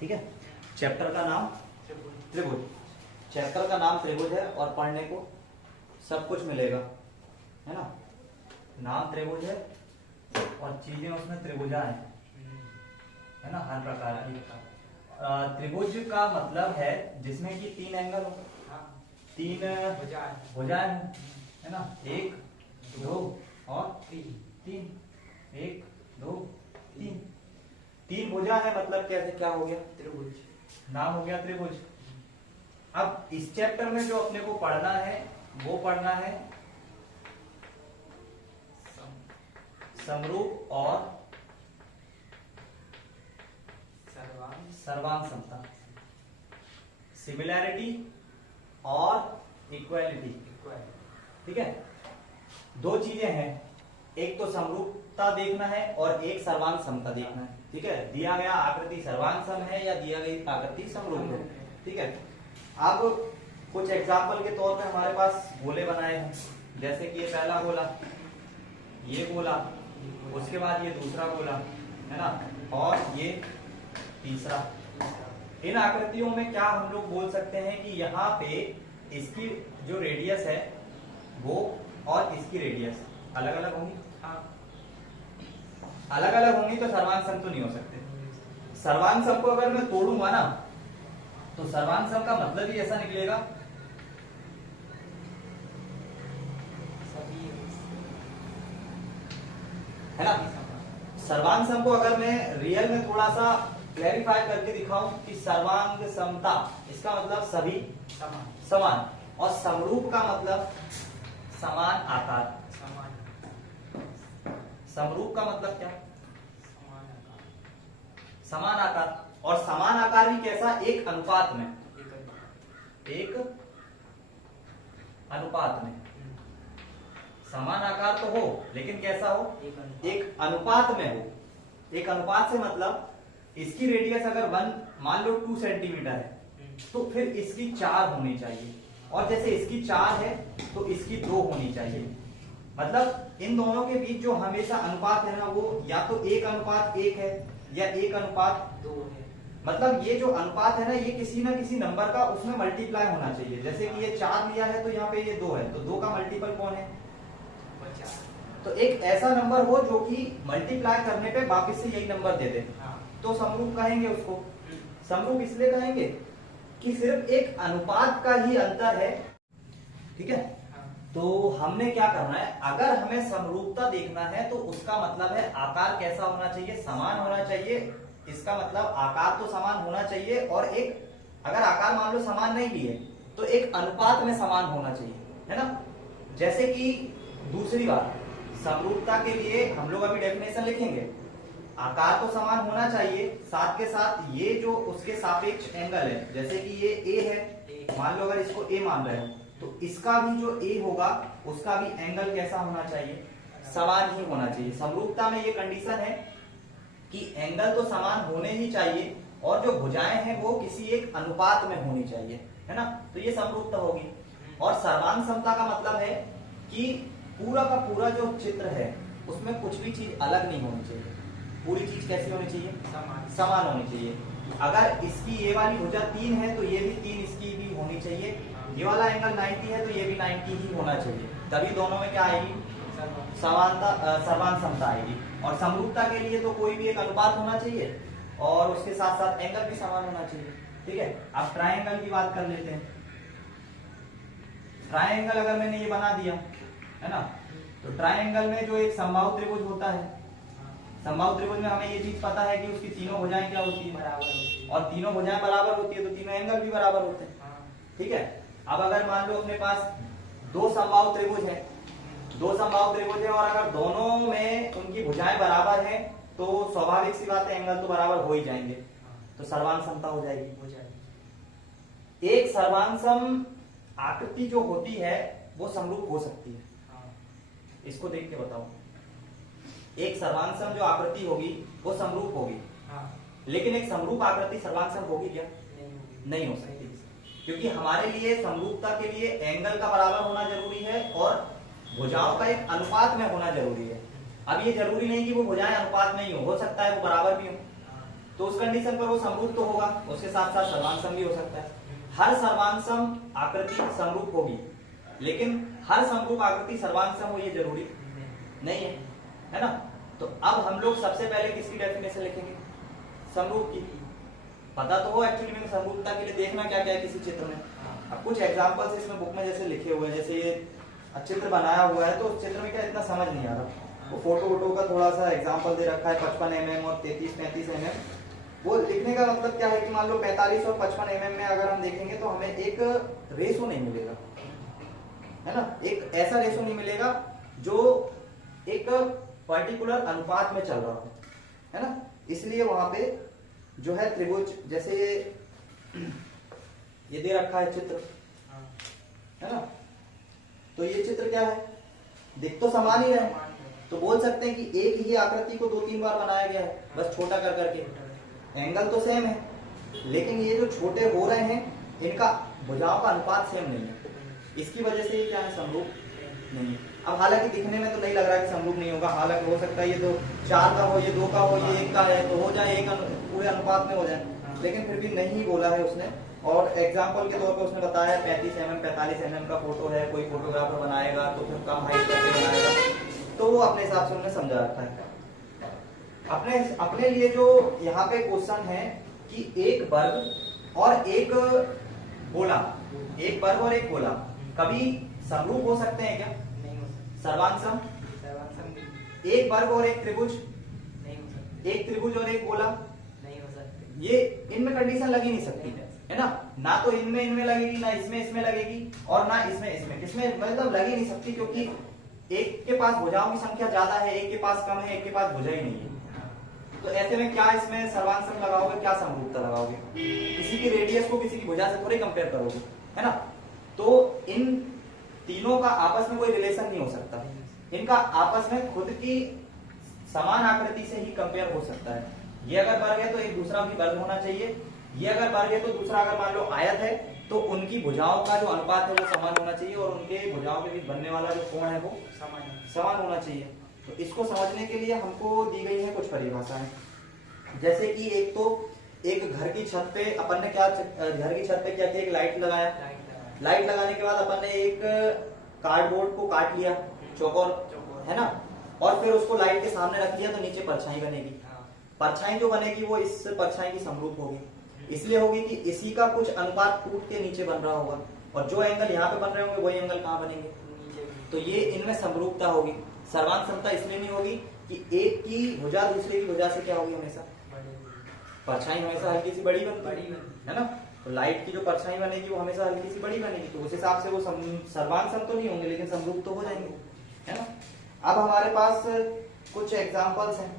ठीक है। चैप्टर का नाम त्रिभुज, चैप्टर का नाम त्रिभुज है और पढ़ने को सब कुछ मिलेगा, है ना। नाम त्रिभुज है और चीजें उसमें त्रिभुजा है ना, हर प्रकार की। त्रिभुज का मतलब है जिसमें कि तीन एंगल हो, तीन भुजाएं हो, है ना, एक दो और तीन, एक दो तीन, तीन भुजा है, मतलब कैसे क्या हो गया, त्रिभुज, नाम हो गया त्रिभुज। अब इस चैप्टर में जो अपने को पढ़ना है वो पढ़ना है समरूप और सर्वांग समता, सिमिलैरिटी और इक्वालिटी, ठीक है। दो चीजें हैं, एक तो समरूपता देखना है और एक सर्वांग समता देखना है, ठीक है। दिया गया आकृति सर्वांग सम है या दिया गई आकृति समरूप है, ठीक है। अब कुछ एग्जाम्पल के तौर पे हमारे पास गोले बनाए हैं, जैसे कि ये पहला गोला, ये गोला, उसके बाद ये दूसरा गोला, है ना, और ये तीसरा। इन आकृतियों में क्या हम लोग बोल सकते हैं कि यहाँ पे इसकी जो रेडियस है वो और इसकी रेडियस अलग अलग होंगी, अलग अलग होंगी तो सर्वांग सम तो नहीं हो सकते। सर्वांग सम को अगर मैं तोड़ूंगा ना तो सर्वांग सम का मतलब ही ऐसा निकलेगा, है ना। सर्वांग सम को अगर मैं रियल में थोड़ा सा क्लैरिफाई करके दिखाऊं कि सर्वांग समता, इसका मतलब सभी समान, और समरूप का मतलब समान आकार। समरूप का मतलब क्या, समान आकार, और समान आकार भी कैसा, एक अनुपात में, एक अनुपात में। समान आकार तो हो लेकिन कैसा हो, एक अनुपात में हो। एक अनुपात से मतलब इसकी रेडियस अगर मान लो 2 सेंटीमीटर है तो फिर इसकी 4 होनी चाहिए, और जैसे इसकी 4 है तो इसकी 2 होनी चाहिए। मतलब इन दोनों के बीच जो हमेशा अनुपात है ना वो या तो 1:1 है या 1:2 है। मतलब ये जो अनुपात है ना ये किसी ना किसी नंबर का उसमें मल्टीप्लाई होना चाहिए। जैसे कि ये 4 लिया है तो यहाँ पे ये 2 है, तो 2 का मल्टीपल कौन है, तो एक ऐसा नंबर हो जो कि मल्टीप्लाई करने पे वापस से यही नंबर दे दे, तो समरूप कहेंगे उसको। समरूप इसलिए कहेंगे कि सिर्फ एक अनुपात का ही अंतर है, ठीक है। तो हमने क्या करना है, अगर हमें समरूपता देखना है तो उसका मतलब है आकार कैसा होना चाहिए, समान होना चाहिए। इसका मतलब आकार तो समान होना चाहिए, और एक अगर आकार मान लो समान नहीं भी है तो एक अनुपात में समान होना चाहिए, है ना। जैसे कि दूसरी बात, समरूपता के लिए हम लोग अभी डेफिनेशन लिखेंगे, आकार तो समान होना चाहिए, साथ के साथ ये जो उसके सापेक्ष एंगल है, जैसे कि ये ए है, मान लो अगर इसको ए मान रहे हो तो इसका भी जो ए होगा उसका भी एंगल कैसा होना चाहिए, समान ही होना चाहिए। समरूपता में ये कंडीशन है कि एंगल तो समान होने ही चाहिए और जो भुजाएं हैं वो किसी एक अनुपात में होनी चाहिए, है ना, तो ये समरूपता होगी। और सर्वांग समता का मतलब है कि पूरा का पूरा जो चित्र है उसमें कुछ भी चीज अलग नहीं होनी चाहिए, पूरी चीज कैसी होनी चाहिए, समान होनी चाहिए। अगर इसकी ये वाली भुजा 3 है तो ये भी 3 इसकी भी होनी चाहिए, ये वाला एंगल 90 है तो ये भी 90 ही होना चाहिए, तभी दोनों में क्या आएगी, समानता, सर्वांग समता आएगी। और समरूपता के लिए तो कोई भी एक अनुपात होना चाहिए और उसके साथ साथ एंगल भी समान होना चाहिए, ठीक है। अब ट्रायंगल की बात कर लेते हैं। ट्रायंगल अगर मैंने ये बना दिया है ना, तो ट्रायंगल में जो एक समबाहु त्रिभुज होता है, समबाहु त्रिभुज में हमें ये चीज पता है कि उसकी तीनों भुजाएं क्या होती है, बराबर होती है, और तीनों भुजाएं बराबर होती है तो तीनों एंगल भी बराबर होते हैं, ठीक है। अब अगर मान लो अपने पास दो समबाहु त्रिभुज है, दो समबाहु त्रिभुज है और अगर दोनों में उनकी भुजाएं बराबर हैं तो स्वाभाविक सी बात है एंगल तो बराबर हो ही जाएंगे, तो सर्वांग समता हो जाएगी। एक सर्वांग सम आकृति जो होती है वो समरूप हो सकती है, इसको देख के बताओ। एक सर्वांग सम जो आकृति होगी वो समरूप होगी, लेकिन एक समरूप आकृति सर्वांग सम होगी क्या, नहीं हो सकती, क्योंकि हमारे लिए समरूपता के लिए एंगल का बराबर होना जरूरी है और भुजाओं का एक अनुपात में होना जरूरी है। अब ये जरूरी नहीं कि वो भुजाएं अनुपात में ही हो सकता है वो बराबर भी हो, तो उस कंडीशन पर वो समरूप तो होगा, उसके साथ साथ सर्वांग भी हो सकता है। हर सर्वांग आकृति समरूप होगी, लेकिन हर समरूप आकृति सर्वांग हो ये जरूरी नहीं है ना। तो अब हम लोग सबसे पहले किसकी डेफिनेशन लिखेंगे? समरूप की। पता तो हो एक्चुअली में समरूपता के लिए देखना क्या क्या है किसी चित्र में। अब कुछ एग्जांपल्स इसमें बुक में जैसे लिखे हुए हैं, जैसे ये चित्र बनाया हुआ है, तो उस चित्र में क्या इतना समझ नहीं आ रहा, वो फोटो का थोड़ा सा एग्जांपल दे रखा है 55 mm और 33-35 mm। वो लिखने का मतलब क्या है कि मान लो 45 और 55 mm में अगर हम देखेंगे तो हमें एक रेशो नहीं मिलेगा, है ना, एक ऐसा रेशो नहीं मिलेगा जो एक पर्टिकुलर अनुपात में चल रहा हो, है ना। इसलिए वहां पे जो है त्रिभुज, जैसे ये दे रखा है चित्र, है ना, तो ये चित्र क्या है, दिख तो समान ही है, तो बोल सकते हैं कि एक ही आकृति को 2-3 बार बनाया गया है, बस छोटा कर करके। एंगल तो सेम है, लेकिन ये जो छोटे हो रहे हैं इनका भुजाओं का अनुपात सेम नहीं है, इसकी वजह से ये क्या है, समरूप नहीं है। अब हालांकि दिखने में तो नहीं लग रहा कि समरूप नहीं होगा, हालांकि हो सकता है ये तो 4 का हो, ये 2 का हो, ये 1 का है, तो हो जाए एक पूरे अनुपात में हो जाए, लेकिन फिर भी नहीं बोला है उसने। और एग्जाम्पल के तौर पर उसने बताया 35 mm 45 mm का फोटो है, कोई फोटोग्राफर बनाएगा तो फिर कम हाइट करके बनाएगा, तो वो अपने हिसाब से उन्होंने समझा रखा है। अपने लिए जो यहाँ पे क्वेश्चन है कि एक वर्ग और एक गोला, एक वर्ग और एक गोला कभी समरूप हो सकते हैं क्या? नहीं हो सकते। सर्वांग एक वर्ग और एक त्रिभुज नहीं हो सकते, एक त्रिभुज और एक गोला नहीं हो सकते, ये इनमें कंडीशन लगी नहीं सकती है ना, ना तो इनमें लगेगी, ना इसमें लगेगी, और ना इसमें मतलब लगी नहीं सकती, क्योंकि एक के पास भुजाओं की संख्या ज्यादा है, एक के पास कम है, एक के पास भुजा ही नहीं है। तो ऐसे में क्या इसमें सर्वांग लगाओगे, क्या समरूपता लगाओगे? किसी की रेडियस को किसी की भुजा से थोड़ी कंपेयर करोगे, है ना। तो इन तीनों का आपस में कोई रिलेशन नहीं हो सकता, इनका आपस में खुद की समान आकृति से ही कंपेयर हो सकता है। ये अगर वर्ग है तो एक दूसरा भी वर्ग होना चाहिए, ये अगर वर्ग है तो दूसरा अगर मान लो आयत है तो उनकी भुजाओं का जो अनुपात है वो समान होना चाहिए, और उनके भुजाओं के बीच बनने वाला जो कोण है वो समान होना चाहिए। तो इसको समझने के लिए हमको दी गई है कुछ परिभाषाएं, जैसे कि एक तो एक घर की छत पे अपन ने क्या, घर की छत पे क्या किया, एक लाइट लगाया, लाइट लगाने के बाद अपन ने एक कार्डबोर्ड को काट लिया चौकोर, है ना, और फिर उसको लाइट के सामने रख दिया, तो नीचे परछाई बनेगी। परछाई जो बनेगी वो इस परछाई की समरूप होगी, इसलिए होगी कि इसी का कुछ अनुपात टूट के नीचे बन रहा होगा, और जो एंगल यहाँ पे बन रहे होंगे वही एंगल कहाँ बनेंगे, तो ये इनमें समरूपता होगी। सर्वांग समता इसलिए नहीं होगी कि एक की भुजा दूसरे की भुजा से क्या होगी, हमेशा परछाई हमेशा हल्की सी बड़ी बनती है ना, तो लाइट की जो परछाई बनेगी वो हमेशा हल्की सी बड़ी बनेगी, तो उस हिसाब से वो सर्वांग सम तो नहीं होंगे, लेकिन समरूप तो हो जाएंगे, है ना। अब हमारे पास कुछ एग्जांपल्स हैं,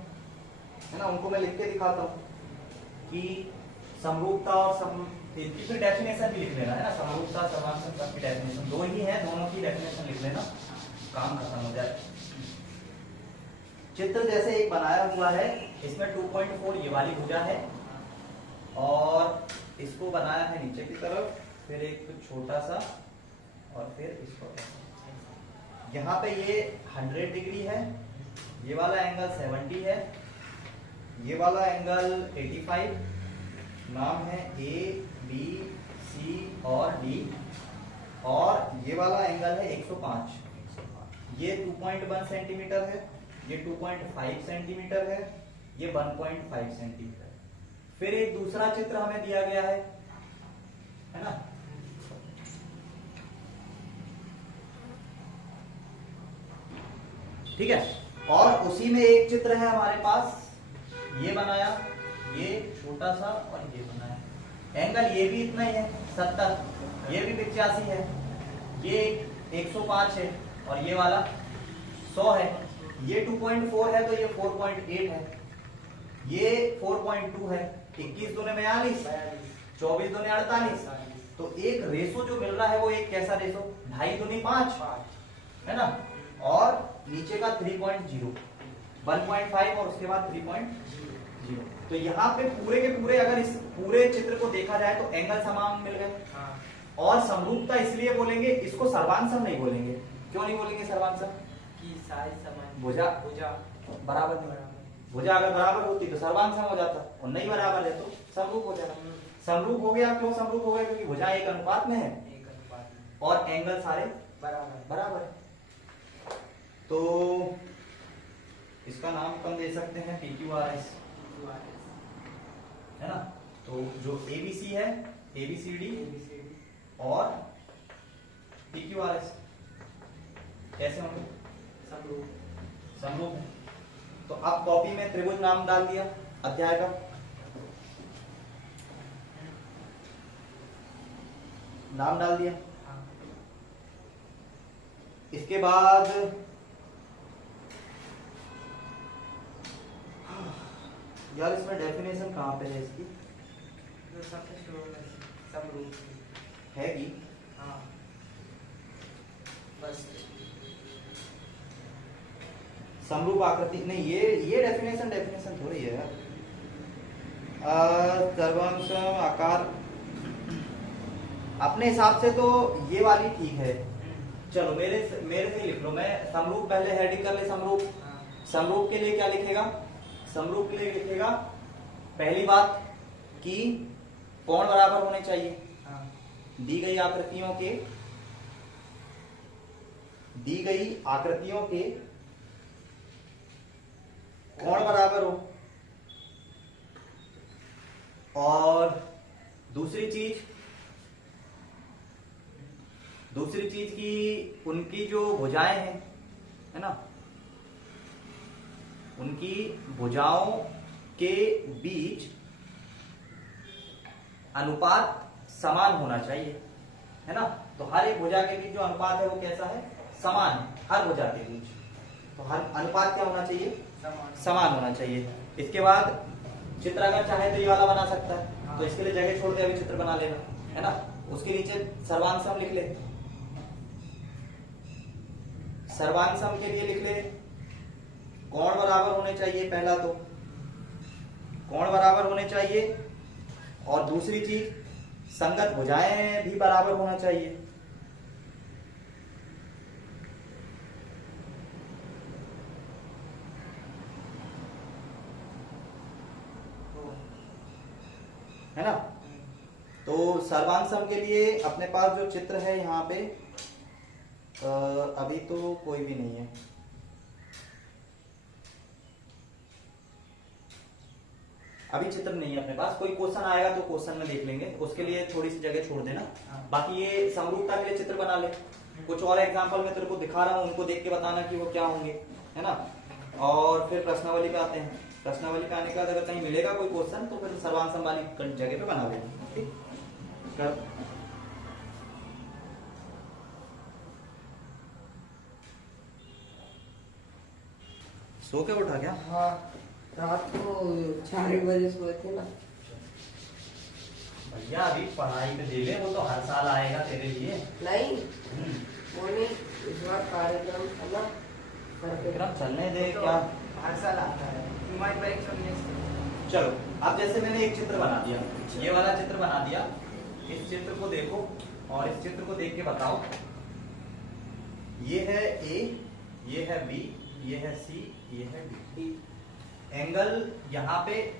है ना, उनको मैं लिख के दिखाता हूँ कि समरूपता और इनकी फिर डेफिनेशन भी लिख लेना, है ना, समरूपता सर्वांग सम की डेफिनेशन दो ही है, दोनों की डेफिनेशन लिख लेना, काम खत्म हो जाए। चित्र जैसे एक बनाया हुआ है, इसमें 2.4 ये वाली भुजा है, और इसको बनाया है नीचे की तरफ, फिर एक छोटा सा, और फिर इसको यहाँ पे ये 100 डिग्री है, ये वाला एंगल 70 है, ये वाला एंगल 85, नाम है A, B, C और D, और ये वाला एंगल है 105, ये 2.1 सेंटीमीटर है, ये 2.5 सेंटीमीटर है, ये 1.5 सेंटीमीटर। फिर एक दूसरा चित्र हमें दिया गया है ना, ठीक है, और उसी में एक चित्र है हमारे पास, ये बनाया, ये छोटा सा, और ये बनाया, एंगल ये भी इतना ही है 70, ये भी 85 है, ये 105 है, और ये वाला 100 है, ये 2.4 है तो ये 4.8 है, ये 4.2 है, 21 दूने 42, 24 दूने 48, तो एक रेशो जो मिल रहा है वो एक कैसा रेशो, 2.5 दूनी 5, है ना, और नीचे का 3.0, 1.5 और उसके बाद 3.0। तो यहाँ पे पूरे के पूरे अगर इस पूरे चित्र को देखा जाए तो एंगल समान मिल गए, और समरूपता इसलिए बोलेंगे, इसको सर्वांग सम नहीं बोलेंगे। क्यों नहीं बोलेंगे सर्वांग सम? कि साइज समान, भुजा भुजा बराबर नहीं, भुजा अगर बराबर होती तो सर्वांग सम हो जाता, और नहीं बराबर है तो समरूप हो जाता। समरूप हो गया, क्यों समरूप हो गया? क्योंकि भुजा एक अनुपात में है, एक अनुपात में, और एंगल सारे बराबर है। तो इसका नाम हम दे सकते हैं PQRS, है ना। तो जो ABC है, ABCD और PQRS कैसे होंगे? समरूप है। तो अब कॉपी में त्रिभुज नाम डाल दिया अध्याय का, नाम डाल दिया। इसके बाद यार इसमें डेफिनेशन कहाँ पे है इसकी? जो सबसे शुरू में समरूप है कि हाँ बस समरूप आकृति नहीं, ये डेफिनेशन थोड़ी है यार। सर्वांश आकार अपने हिसाब से तो ये वाली ठीक है। चलो मेरे से लिख लो, मैं समरूप पहले हेडिंग कर ले। समरूप, समरूप के लिए क्या लिखेगा? समरूप के लिए लिखेगा पहली बात कि कोण बराबर होने चाहिए, दी गई आकृतियों के कोण बराबर हो। और दूसरी चीज की उनकी जो भुजाएं हैं, है ना, उनकी भुजाओं के बीच अनुपात समान होना चाहिए, है ना। तो हर एक भुजा के बीच जो अनुपात है वो कैसा है? समान है हर भुजा के बीच। तो हर अनुपात क्या होना चाहिए? समान होना चाहिए। इसके बाद चित्र अगर चाहे तो ये वाला बना सकता है, तो इसके लिए जगह छोड़ के अभी चित्र बना लेना, है ना। उसके नीचे सर्वांग सम लिख ले, सर्वांग सम के लिए लिख ले कोण बराबर होने चाहिए। पहला तो कोण बराबर होने चाहिए, और दूसरी चीज संगत भुजाएं भी बराबर होना चाहिए। है ना। तो सर्वांग सम के लिए अपने पास जो चित्र है यहाँ पे अभी तो कोई भी नहीं है। अभी चित्र नहीं है अपने पास, कोई क्वेश्चन आएगा तो क्वेश्चन में देख लेंगे, उसके लिए थोड़ी सी जगह छोड़ देना। बाकी ये समरूपता के लिए चित्र बना ले। कुछ और एग्जांपल में तेरे को दिखा रहा हूँ, उनको देख के बताना कि वो क्या होंगे, है ना। और फिर प्रश्नावली पे आते हैं। प्रश्नावली पे आने के बाद अगर कहीं मिलेगा कोई क्वेश्चन तो फिर सर्वांग सम वाली जगह पे बना लेंगे, ठीक। सो के उठा क्या? हाँ, रात को 4 बजे सोए थे ना। भैया अभी पढ़ाई पे दे ले, वो तो हर साल आएगा तेरे लिए। नहीं वो नहीं, इस बार कार्यक्रम था ना, कार्यक्रम चलने दे। तो क्या हर साल आता है तुम्हारी बाइक चलने से। चलो अब जैसे मैंने एक चित्र बना दिया, ये वाला चित्र बना दिया। इस चित्र को देखो और इस चित्र को देख के बताओ। ये है A, ये है B, ये है C, ये है D। एंगल यहाँ पे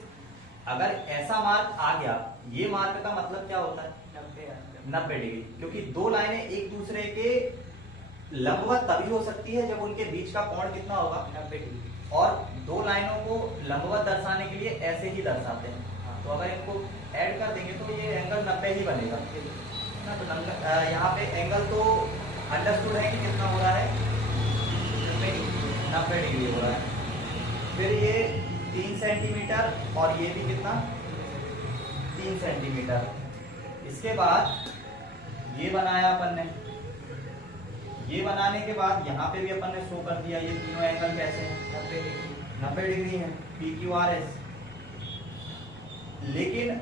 अगर ऐसा मार्क आ गया, ये मार्क का मतलब क्या होता है? 90 डिग्री। क्योंकि दो लाइनें एक दूसरे के लंबवत तभी हो सकती है जब उनके बीच का कोण कितना होगा? 90 डिग्री। और दो लाइनों को लंबवत दर्शाने के लिए ऐसे ही दर्शाते हैं। तो अगर इनको ऐड कर देंगे तो ये एंगल 90 ही बनेगा ना। तो यहाँ पे एंगल तो अंडरस्टूड है कि कितना हो रहा है? 90 डिग्री हो रहा है। फिर ये 3 सेंटीमीटर और ये भी कितना? 3 सेंटीमीटर। इसके बाद ये बनाया अपन ने। ये बनाने के बाद यहाँ पे भी अपन ने शो कर दिया ये तीनों एंगल कैसे हैं? 90 डिग्री है, PQRS। लेकिन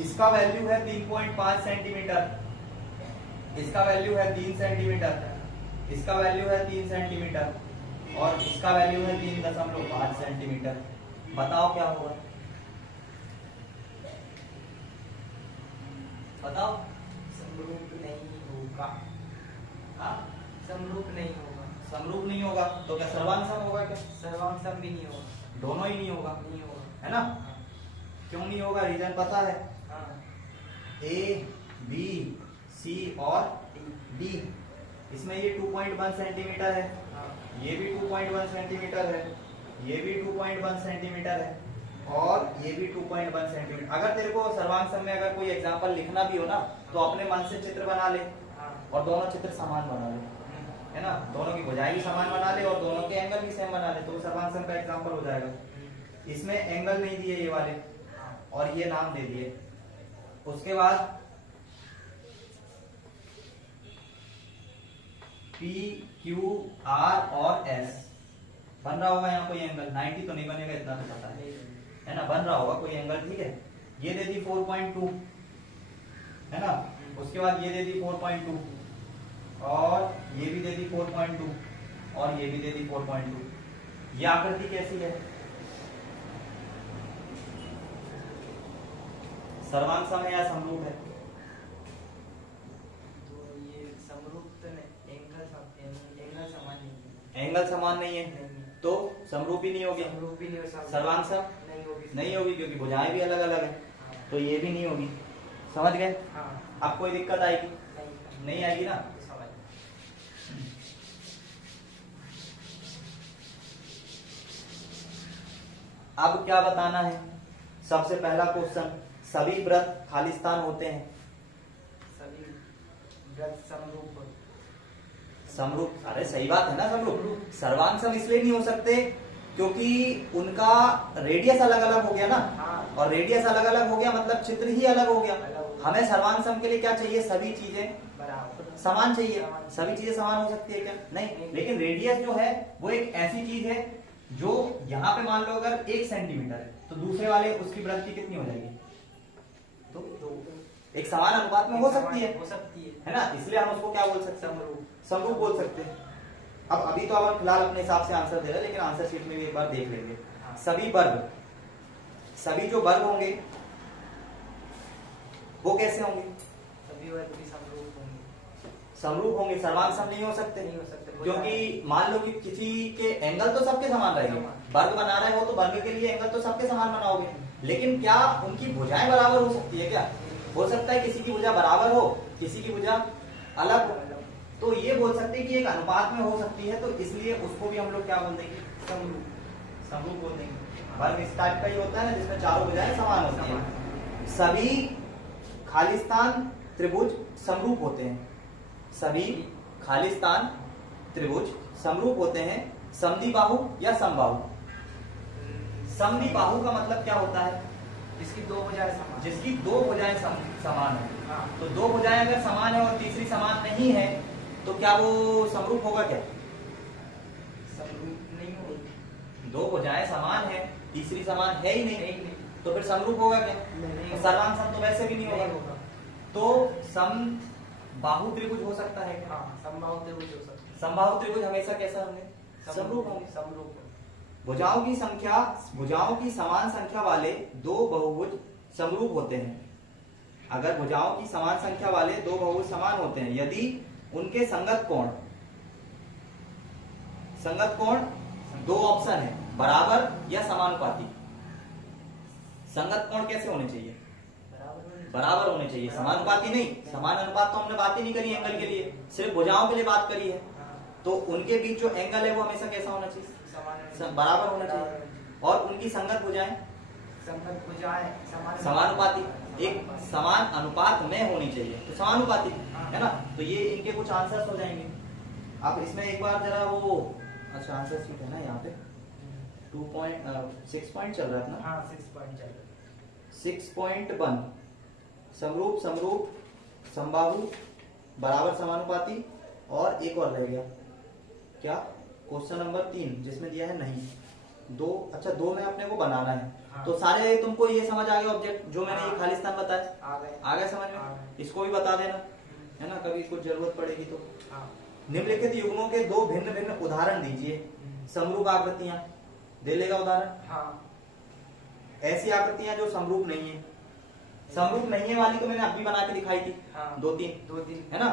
इसका वैल्यू है 3.5 सेंटीमीटर, इसका वैल्यू है 3 सेंटीमीटर, इसका वैल्यू है 3 सेंटीमीटर और इसका वैल्यू है 3.5 सेंटीमीटर। बताओ क्या होगा? बताओ। समरूप नहीं होगा। हाँ, समरूप नहीं होगा। समरूप नहीं होगा तो क्या सर्वांग सम होगा? क्या सर्वांग सम भी नहीं होगा। दोनों ही नहीं होगा, नहीं होगा। है ना। क्यों नहीं होगा, रीजन पता है। हाँ। ए बी सी और डी, इसमें ये 2.1 सेंटीमीटर है, हाँ। ये भी 2.1 सेंटीमीटर है, ये भी 2.1 सेंटीमीटर है और ये भी 2.1 सेंटीमीटर। अगर तेरे को सर्वांग सम में अगर कोई एग्जांपल लिखना भी हो ना तो अपने मन से चित्र बना ले हाँ। और दोनों चित्र समान बना ले, है ना। दोनों की भुजाएं भी समान बना ले और दोनों के एंगल भी सेम बना ले, तो सर्वांग सम का एग्जांपल हो जाएगा। इसमें एंगल नहीं दिए ये वाले और ये नाम दे दिए। उसके बाद पी क्यू आर और एस बन रहा होगा यहाँ कोई एंगल। 90 तो नहीं बनेगा, इतना तो पता है ना। बन रहा होगा कोई एंगल, ठीक है। ये दे दी 4.2, है ना। उसके बाद ये दे दी 4.2 और ये भी दे दी 4.2 और ये भी दे दी 4.2। ये आकृति कैसी है, सर्वांग सम है या समरूप है? तो ये समरूप तो नहीं, एंगल समान नहीं है। एंगल समान नहीं है नहीं। तो समरूप ही नहीं होगी। समरूप भी नहीं हो सकता। सर्वांग सम नहीं होगी। नहीं होगी क्योंकि भुजाएं भी अलग अलग है, हाँ। तो ये भी नहीं होगी। समझ गए? हाँ। अब कोई दिक्कत आएगी? नहीं। नहीं आएगी ना। समझ। अब क्या बताना है, सबसे पहला क्वेश्चन, सभी व्रत खालिस्तान होते हैं? सभी व्रत समरूप। समरूप, अरे सही बात है ना, समरूप। सर्वांग सम इसलिए नहीं हो सकते क्योंकि उनका रेडियस अलग अलग हो गया ना, हाँ। और रेडियस अलग अलग हो गया मतलब चित्र ही अलग हो गया। अलग हो गया। हमें सर्वांग सम के लिए क्या चाहिए, सभी चीजें बराबर समान चाहिए। समान। सभी चीजें समान हो सकती है क्या? नहीं। नहीं। लेकिन रेडियस जो है वो एक ऐसी चीज है जो यहाँ पे मान लो अगर 1 सेंटीमीटर है तो दूसरे वाले उसकी वृद्धि कितनी हो जाएगी, तो एक समान अनुपात में हो सकती है, हो सकती है ना। इसलिए हम उसको क्या बोल सकते हैं, समरूप। समरूप बोल सकते हैं। अब अभी तो हम फिलहाल अपने हिसाब से आंसर दे रहे हैं, लेकिन आंसर शीट में भी एक बार देख लेंगे। हाँ। सभी वर्ग, सभी जो वर्ग होंगे वो कैसे होंगे, सभी वर्ग भी समरूप होंगे। समरूप होंगे। सर्वांग सम नहीं हो सकते, नहीं हो सकते। क्योंकि मान लो कि किसी के एंगल तो सबके समान रहेंगे। वर्ग बना रहे हो तो वर्ग के लिए एंगल तो सबके समान बनाओगे, लेकिन क्या उनकी भुजाएं बराबर हो सकती है क्या? हो सकता है किसी की भुजा बराबर हो, किसी की भुजा अलग हो, तो ये बोल सकते हैं कि एक अनुपात में हो सकती है, तो इसलिए उसको भी हम लोग क्या बोल देंगे, समरूप बोल देंगे। वर्ग इस टाइप का ही होता है ना जिसमें चारों भुजाएं समान होती हैं। सभी खालिस्तान त्रिभुज समरूप होते हैं, सभी खालिस्तान त्रिभुज समरूप होते हैं। समद्विबाहु या समबाहु? समद्विबाहु का मतलब क्या होता है, जिसकी दो भुजाएं समान। जिसकी दो भुजाएं समान है। हाँ। तो दो भुजाएं अगर समान है और तीसरी समान नहीं है तो क्या वो समरूप होगा क्या? समरूप नहीं होगी। दो भुजाएं समान है, तीसरी समान है ही नहीं, नहीं। तो फिर समरूप होगा क्या? नहीं। तो सर्वांग सम तो वैसे भी नहीं नहीं होगा। होगा। तो समबाहु त्रिभुज हो सकता है क्या? हाँ, समबाहु त्रिभुज हो सकते हैं। समबाहु त्रिभुज हमेशा कैसा होंगे, समरूप होंगे। समरूप। भुजाओं की संख्या, भुजाओं की समान संख्या वाले दो बहुभुज समरूप होते हैं। अगर भुजाओं की समान संख्या वाले दो बहुभुज समान होते हैं यदि उनके संगत कोण, संगत कोण दो ऑप्शन है, बराबर या समानुपाती। संगत कोण कैसे होने चाहिए, बराबर होने चाहिए, समानुपाती नहीं। समान अनुपात तो हमने बात ही नहीं करी एंगल के लिए, सिर्फ भुजाओं के लिए बात करी है। तो उनके बीच जो एंगल है वो हमेशा कैसा होना चाहिए, बराबर होना चाहिए। और उनकी संगत भुजाएं संगत भुजाएं समानुपाती, एक समान अनुपात में होनी चाहिए, तो समानुपाती, है ना। तो ये इनके कुछ आंसर्स हो जाएंगे। आप इसमें एक बार जरा वो, अच्छा आंसर शीट है ना यहाँ पे 6 पॉइंट चल रहा था ना। हाँ, 6 पॉइंट चल रहा 6.1 समरूप, समरूप, समबाहु, बराबर समानुपाती, और एक और रह गया क्या, क्वेश्चन नंबर 3 जिसमें दिया है नहीं, दो, अच्छा दो में अपने को बनाना है। हाँ। तो सारे तुमको ये समझ आ गया ऑब्जेक्ट जो मैंने ये हाँ। खालिस्तान बताया, आ गया समझ आ में। गए। इसको भी बता देना, है ना, कभी कुछ जरूरत पड़ेगी तो। हाँ। निम्नलिखित युग्मों के दो भिन्न भिन्न उदाहरण दीजिए। समरूप आकृतियां दे लेगा उदाहरण। हाँ। ऐसी आकृतियां जो समरूप नहीं है, समरूप नहीं है वाली तो मैंने अभी बना के दिखाई थी, हाँ। 2-3 है ना।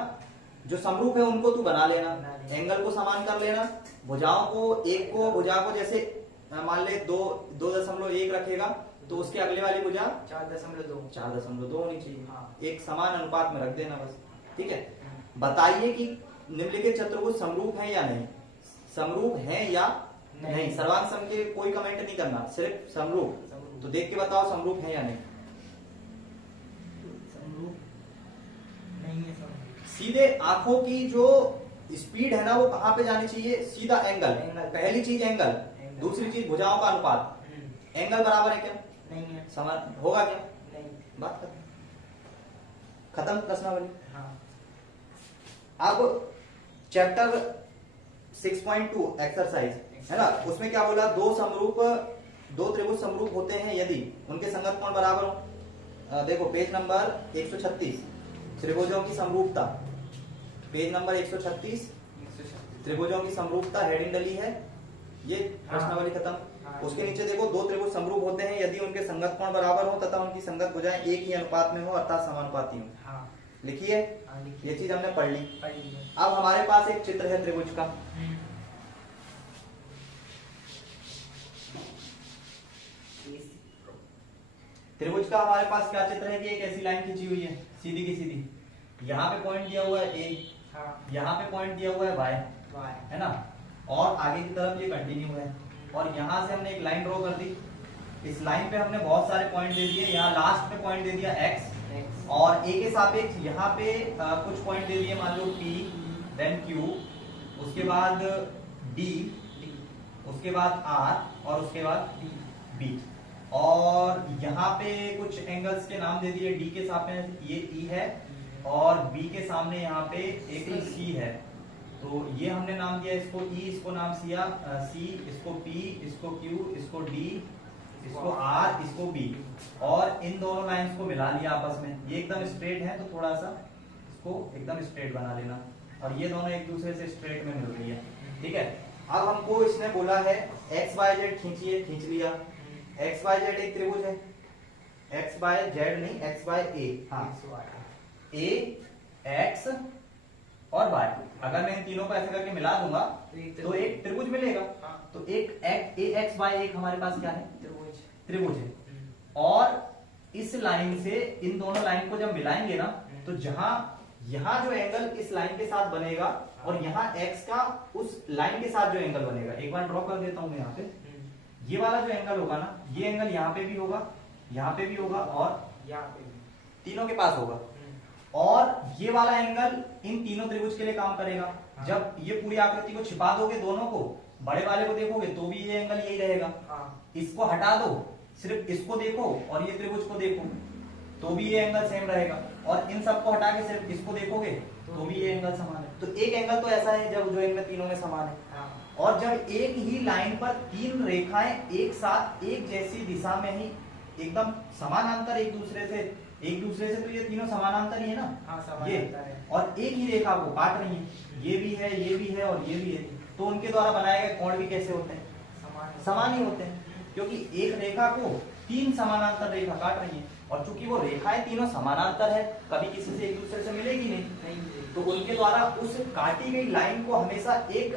जो समरूप है उनको तू बना लेना, बना लेना। एंगल को समान कर लेना, भुजाओं को, एक को भुजा को जैसे मान ले 2.1 रखेगा तो उसके अगले वाली भुजा 4.2। 4.2 होनी चाहिए। हाँ। एक समान अनुपात में रख देना बस। ठीक है, बताइए कि निम्नलिखित चतुर्भुज समरूप है या नहीं। समरूप है या नहीं। सर्वांग सम के कोई कमेंट नहीं करना, सिर्फ समरूप। तो देख के बताओ समरूप है या नहीं। समरूप नहीं है। समरूप सीधे आंखों की जो स्पीड है ना वो कहां पे जानी चाहिए, सीधा एंगल। पहली चीज एंगल, दूसरी चीज भुजाओं का अनुपात। एंगल बराबर है क्या, नहीं है। समान होगा क्या, नहीं। बात खत्म प्रश्नावली। हाँ। अब चैप्टर 6.2 एक्सरसाइज है ना, उसमें क्या बोला, दो त्रिभुज समरूप होते हैं यदि उनके संगत कोण बराबर हो। देखो पेज नंबर 136, त्रिभुजों की समरूपता। पेज नंबर 136, त्रिभुजों की समरूपता हेडिंग डली है, ये प्रश्नावली खत्म। उसके नीचे देखो, दो त्रिभुज समरूप होते हैं यदि उनके संगत कोण बराबर हो तथा उनकी संगत भुजाएं एक ही अनुपात में हो अर्थात समानुपाती हो। हाँ। लिखिए, ये चीज हमने पढ़ ली। पढ़ ली है। अब हमारे पास एक चित्र है त्रिभुज का। त्रिभुज का हमारे पास क्या चित्र है कि एक ऐसी लाइन खींची हुई है सीधी की सीधी। यहाँ पे पॉइंट दिया हुआ है ए, यहाँ पे पॉइंट दिया हुआ है वाई, है ना, और आगे की तरफ ये कंटिन्यू है। और यहाँ से हमने एक लाइन ड्रॉ कर दी। इस लाइन पे हमने बहुत सारे पॉइंट दे दिए। यहाँ लास्ट पे पॉइंट दे दिया x, और a के सापेक्ष यहाँ पे कुछ पॉइंट दे दिए, मान लो p, देन q, उसके बाद d, उसके बाद r, और उसके बाद b। और यहाँ पे कुछ एंगल्स के नाम दे दिए। d के सापेक्ष ये e है, और b के सामने यहाँ पे एक c है। तो ये हमने नाम दिया इसको E, इसको नाम दिया C, इसको P, इसको Q, इसको D, इसको R, इसको B। और इन दोनों लाइंस को मिला लिया आपस में। ये एकदम स्ट्रेट है तो थोड़ा सा इसको एकदम स्ट्रेट बना लेना, और ये दोनों एक दूसरे से स्ट्रेट में मिल रही है। ठीक है, अब हमको इसने बोला है एक्स वाई जेड खींचिए, खींच लिया। एक्स वाई जेड एक त्रिभुज है, एक्स वाई जेड नहीं, एक्स वाई ए, हाँ, ए एक्स और y। अगर मैं इन तीनों को ऐसे करके मिला दूंगा तो एक त्रिभुज मिलेगा। तो एक ए एक्स वाई एक हमारे पास क्या है, त्रिभुज है। और इस लाइन से इन दोनों लाइन को जब मिलाएंगे ना, तो जहां यहाँ जो एंगल इस लाइन के साथ बनेगा और यहाँ x का उस लाइन के साथ जो एंगल बनेगा, एक बार ड्रॉ कर देता हूं मैं यहाँ पे। ये वाला जो एंगल होगा ना, ये एंगल यहाँ पे भी होगा, यहाँ पे भी होगा, और यहाँ पे भी, तीनों के पास होगा। और ये वाला एंगल इन तीनों त्रिभुज के लिए काम करेगा। जब ये पूरी आकृति को छिपा दोगे दोनों को, बड़े वाले को देखोगे तो भी ये एंगल यही रहेगा। इसको हटा दो, सिर्फ इसको देखो और ये त्रिभुज को देखो तो भी ये एंगल सेम रहेगा। और इन सबको हटा के सिर्फ इसको देखोगे तो भी ये एंगल समान है। तो एक एंगल तो ऐसा है जब जो इनमें तीनों में समान है। और जब एक ही लाइन पर तीन रेखाएं एक साथ एक जैसी दिशा में ही एकदम समानांतर एक दूसरे से तो ये तीनों समानांतर ही है ना, ये और एक ही रेखा को काट रही है, ये भी है, ये भी है और ये भी है, तो उनके द्वारा बनाए गए कोण भी कैसे होते हैं, समान ही होते हैं, क्योंकि एक रेखा को तीन समानांतर रेखा काट रही है। और चूंकि वो रेखाएं तीनों समानांतर है, कभी किसी से एक दूसरे से मिलेगी नहीं, तो उनके द्वारा उस काटी गई लाइन को हमेशा एक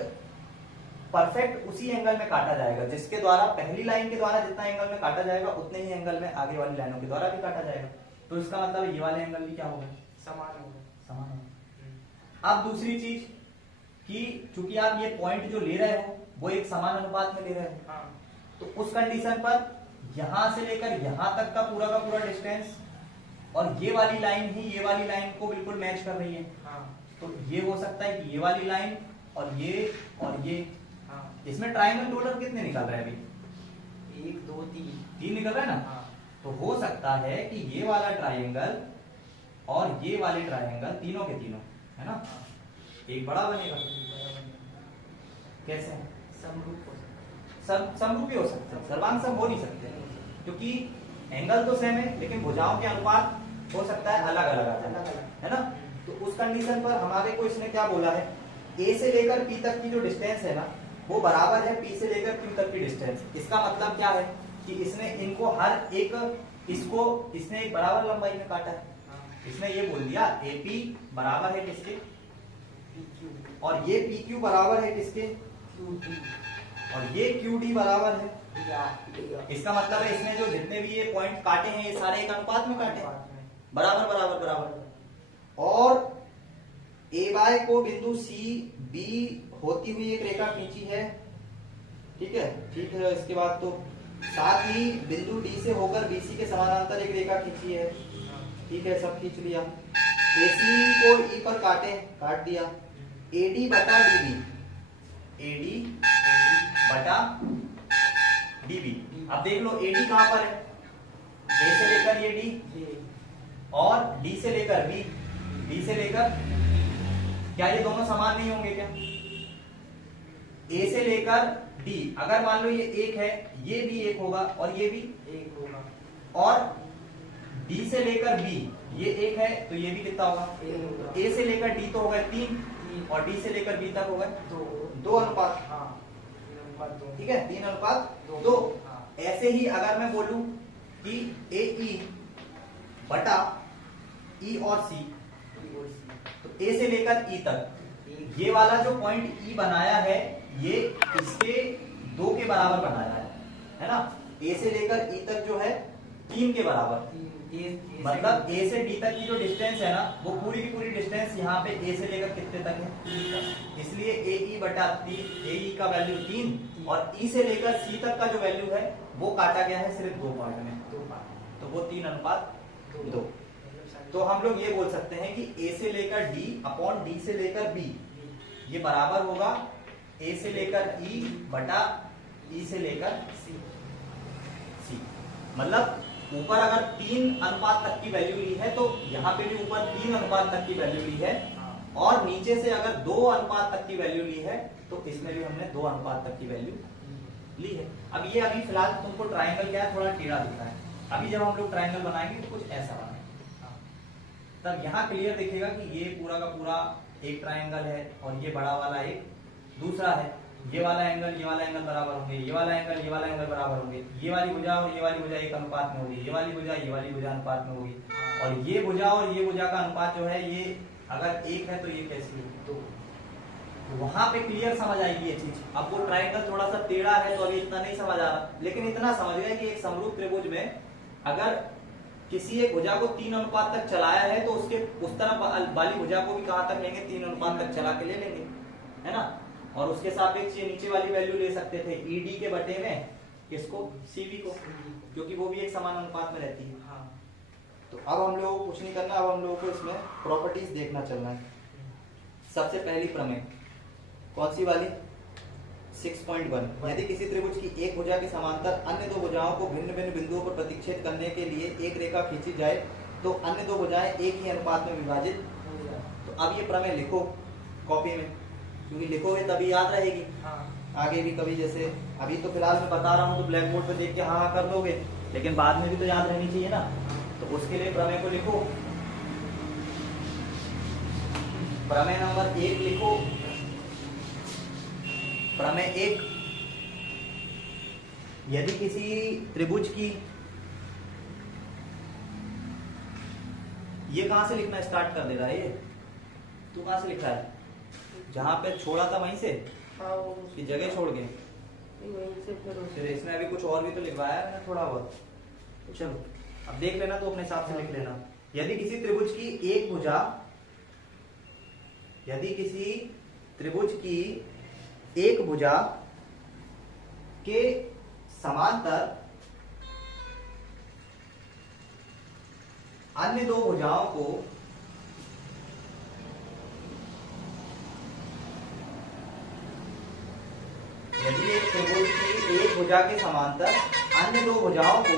परफेक्ट उसी एंगल में काटा जाएगा, जिसके द्वारा पहली लाइन के द्वारा जितना एंगल में काटा जाएगा उतने ही एंगल में आगे वाली लाइनों के द्वारा भी काटा जाएगा। तो इसका मतलब ये वाले एंगल भी क्या होगा, समान होगा। अब दूसरी चीज कि चूंकि आप ये पॉइंट जो ले रहे हो वो एक समान अनुपात में ले रहे हो, तो उस कंडीशन पर यहां से लेकर यहां तक का पूरा डिस्टेंस और ये वाली लाइन ही ये वाली लाइन को बिल्कुल मैच कर रही है। तो ये हो सकता है कि ये वाली लाइन और ये इसमें ट्रायंगल टोटल कितने निकल रहे हैं अभी, 1 2 3 निकल रहा है ना। तो हो सकता है कि ये वाला ट्रायंगल और ये वाले ट्रायंगल तीनों के तीनों है ना, एक बड़ा बनेगा। कैसे समरूपी हो सकते हैं, सर्वांग सम हो नहीं सकते, क्योंकि एंगल तो सेम है लेकिन भुजाओं के अनुपात हो सकता है अलग अलग है ना। तो उस कंडीशन पर हमारे को इसने क्या बोला है, ए से लेकर पी तक की जो डिस्टेंस है ना वो बराबर है पी से लेकर क्यू तक की डिस्टेंस। इसका मतलब क्या है कि इसने इनको हर एक इसने एक बराबर लंबाई में काटा है। इसने ये बोल दिया AP बराबर है किसके, और ये PQ बराबर है किसके, और ये QD बराबर है, दिया इसका मतलब है इसने जो जितने भी ये पॉइंट काटे हैं ये सारे एक अनुपात में काटे हैं। बराबर बराबर बराबर। और AY को बिंदु CB होती हुई एक रेखा खींची है, ठीक है, ठीक है। इसके बाद तो साथ ही बिंदु D से होकर BC के समानांतर एक रेखा खींची है, ठीक है, सब खींच लिया। AC को E पर काट दिया। AD बटा DB, AD बटा DB। अब देख लो AD कहां पर है, A से लेकर ये D और D से लेकर B, D से लेकर, क्या ये दोनों समान नहीं होंगे क्या? A से लेकर D, अगर मान लो ये एक है, ये भी एक होगा और ये भी एक होगा, और D से लेकर B ये एक है तो ये भी कितना होगा? एक होगा। A से लेकर D तो होगा 3 और D से लेकर B तक होगा 2 अनुपात, हाँ, 3:2। ठीक है, 3 अनुपात 2। 2। हाँ। ऐसे ही अगर मैं बोलूं कि AE बटा E और C, तो A से लेकर E तक, ये वाला जो पॉइंट E बनाया है ये इसके 2 के बराबर बनाया है ना? A से लेकर E तक जो है 3 के बराबर, मतलब A से D तक की जो डिस्टेंस है ना वो पूरी की पूरी डिस्टेंस यहाँ पे A से लेकर कितने तक है, इसलिए AE बटा 3, AE का वैल्यू 3 और E से लेकर C तक का जो वैल्यू है वो काटा गया है सिर्फ 2 पार्ट में, तो वो 3 अनुपात 2। तो हम लोग ये बोल सकते हैं कि A से लेकर D अपॉन D से लेकर B ये बराबर होगा A से लेकर E बटा E से लेकर C। मतलब ऊपर अगर 3 अनुपात तक की वैल्यू ली है तो यहाँ पे भी ऊपर 3 अनुपात तक की वैल्यू ली है, और नीचे से अगर 2 अनुपात तक की वैल्यू ली है तो इसमें भी हमने 2 अनुपात तक की वैल्यू ली है। अब ये अभी फिलहाल तुमको ट्राइंगल क्या है थोड़ा टेढ़ा दिख रहा है, अभी जब हम लोग ट्राइंगल बनाएंगे तो कुछ ऐसा बनाएंगे, तब यहाँ क्लियर दिखेगा कि ये पूरा का पूरा एक ट्राइंगल है और ये बड़ा वाला एक दूसरा है। ये वाला एंगल बराबर होंगे, ये वाला एंगल बराबर होंगे, ये वाली भुजा और ये वाली भुजा एक अनुपात में होगी, ये वाली भुजा अनुपात में होगी, और ये भुजा और ये भुजा का अनुपात जो है ये अगर 1 है तो ये कैसी है 2। तो वहां पे क्लियर समझ आएगी ये चीज। अब वो ट्राइंगल थोड़ा सा टेढ़ा है तो अभी इतना नहीं समझ आ रहा, लेकिन इतना समझ गए कि एक समरूप त्रिभुज में अगर किसी एक भुजा को 3 अनुपात तक चलाया है तो उसके उस तरफ वाली भुजा को भी कहां तक लेंगे, 3 अनुपात तक चला के ले लेंगे, है ना? और उसके सापेक्ष ये नीचे वाली वैल्यू ले सकते थे ED के बटे में किसको, CV को, क्योंकि वो भी एक समान अनुपात में रहती है। हाँ। तो अब हम लोगों को कुछ नहीं करना, अब हम लोगों को इसमें प्रॉपर्टीज देखना चलना है। सबसे पहली प्रमेय कौन सी वाली, 6.1, यदि किसी त्रिभुज की एक भुजा के समांतर अन्य 2 भुजाओं को भिन्न भिन्न बिंदुओं पर प्रतिच्छेद करने के लिए एक रेखा खींची जाए तो अन्य 2 भुजाएं एक ही अनुपात में विभाजित। तो अब ये प्रमेय लिखो कॉपी में, क्योंकि लिखोगे तभी याद रहेगी। हाँ। आगे भी कभी, जैसे अभी तो फिलहाल मैं बता रहा हूँ तो ब्लैक बोर्ड पे देख के हाँ कर दोगे, लेकिन बाद में भी तो याद रहनी चाहिए ना, तो उसके लिए प्रमेय को लिखो। प्रमेय नंबर 1 लिखो। प्रमेय 1, यदि किसी त्रिभुज की, ये कहां से लिखना स्टार्ट कर दे रहा है, ये तू कहां से लिख रहा है, जहां पे छोड़ा था वहीं से हाँ, वो कि जगह छोड़ के, वहीं से फिर इसमें अभी कुछ और भी तो लिखवाया है मैंने थोड़ा बहुत। चलो अब देख लेना, तो अपने हिसाब से लिख लेना। यदि किसी त्रिभुज की एक भुजा, यदि किसी त्रिभुज की एक भुजा के समांतर अन्य 2 भुजाओं को यदि एक त्रिभुज की एक भुजा के समांतर अन्य 2 भुजाओं को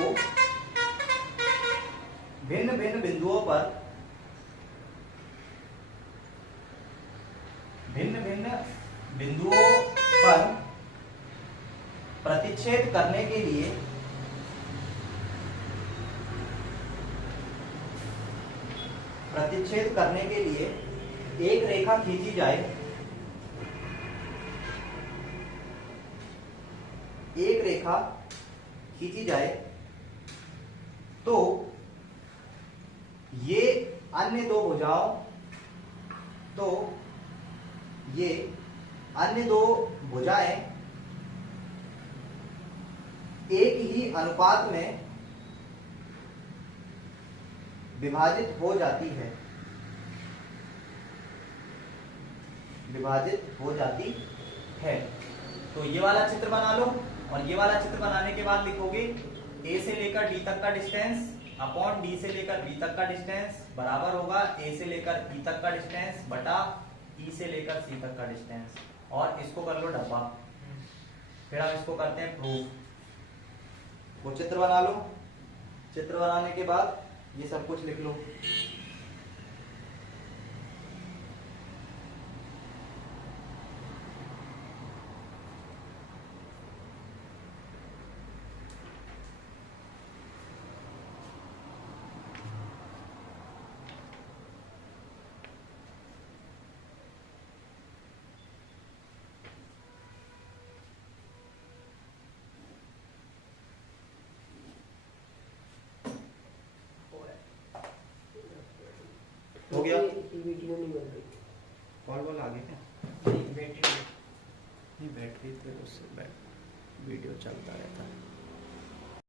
भिन्न भिन्न बिंदुओं पर प्रतिच्छेद करने के लिए एक रेखा खींची जाए, तो ये अन्य 2 भुजाएं एक ही अनुपात में विभाजित हो जाती है, विभाजित हो जाती है। तो ये वाला चित्र बना लो और ये वाला चित्र बनाने के बाद लिखोगे ए से लेकर डी तक का डिस्टेंस अपॉन डी से लेकर बी तक का डिस्टेंस बराबर होगा ए से लेकर ई तक का डिस्टेंस बटा ई से लेकर सी तक का डिस्टेंस, और इसको कर लो डब्बा। फिर हम इसको करते हैं प्रूफ। वो चित्र बना लो, चित्र बनाने के बाद ये सब कुछ लिख लो। हो गया? वीडियो नहीं बन रही। कॉल वॉल आ गया क्या? नहीं, बैटरी नहीं, बैटरी पे उससे वीडियो चलता रहता है।